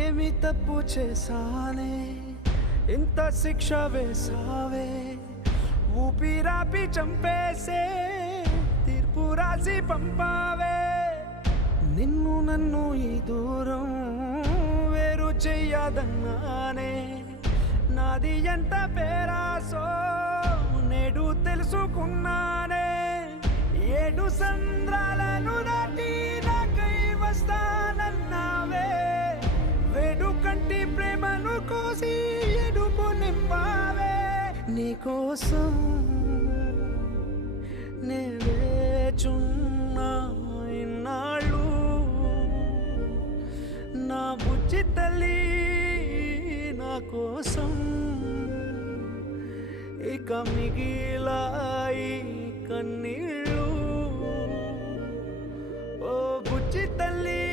ఏమి తప్పు చేశానే ఇంత శిక్ష వేసావే ఊపిరాపి చంపేసే తీర్పు రాసి పంపావే నిన్ను నన్ను ఈ దూరం వేరు చెయ్యదన్నానే నాది ఎంత పేరాసో నేడు తెలుసుకున్నానే ఏడు సంద్రాలను దాటి నాకై వస్తానన్నావే వేడు కంటి ప్రేమను కోసి ఎడుపు నింపావే నీకోసం నే వేచున్నా ఇన్నాళ్ళు నా బుజ్జి తల్లి నా కోసం ఇక మిగిలాయి కన్నీళ్ళు ఓ బుజ్జి తల్లి